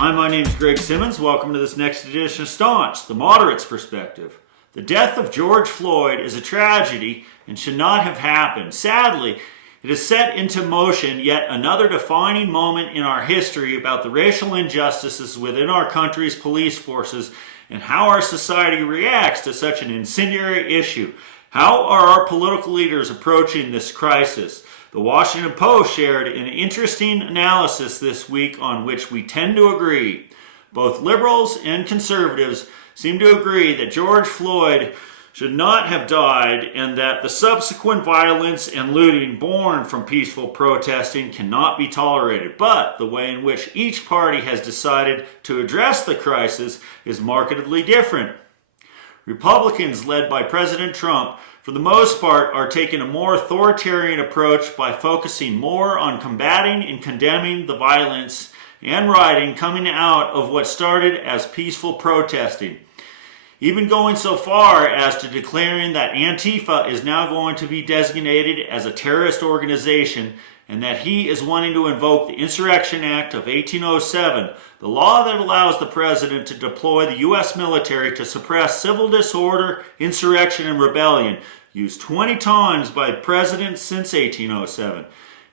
Hi, my name is Greg Simmons. Welcome to this next edition of Staunch, the Moderates' Perspective. The death of George Floyd is a tragedy and should not have happened. Sadly, it has set into motion yet another defining moment in our history about the racial injustices within our country's police forces and how our society reacts to such an incendiary issue. How are our political leaders approaching this crisis? The Washington Post shared an interesting analysis this week on which we tend to agree. Both liberals and conservatives seem to agree that George Floyd should not have died and that the subsequent violence and looting born from peaceful protesting cannot be tolerated. But the way in which each party has decided to address the crisis is markedly different. Republicans, led by President Trump, for the most part, are taking a more authoritarian approach by focusing more on combating and condemning the violence and rioting coming out of what started as peaceful protesting, even going so far as to declaring that Antifa is now going to be designated as a terrorist organization and that he is wanting to invoke the Insurrection Act of 1807, the law that allows the president to deploy the U.S. military to suppress civil disorder, insurrection, and rebellion, used 20 times by presidents since 1807.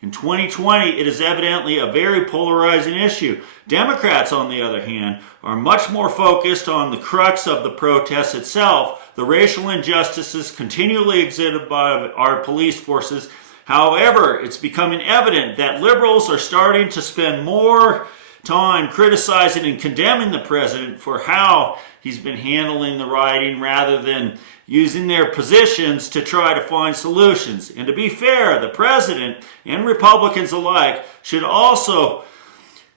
In 2020, it is evidently a very polarizing issue. Democrats, on the other hand, are much more focused on the crux of the protest itself, the racial injustices continually exhibited by our police forces. However, it's becoming evident that liberals are starting to spend more time criticizing and condemning the president for how he's been handling the rioting rather than using their positions to try to find solutions. And to be fair, the president and Republicans alike should also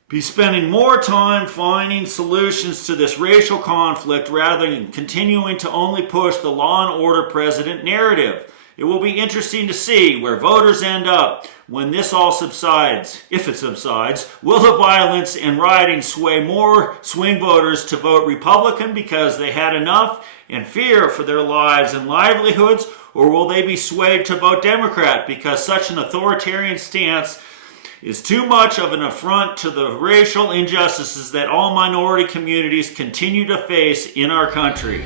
be spending more time finding solutions to this racial conflict rather than continuing to only push the law and order president narrative. It will be interesting to see where voters end up when this all subsides. If it subsides, will the violence and rioting sway more swing voters to vote Republican because they had enough and fear for their lives and livelihoods, or will they be swayed to vote Democrat because such an authoritarian stance is too much of an affront to the racial injustices that all minority communities continue to face in our country?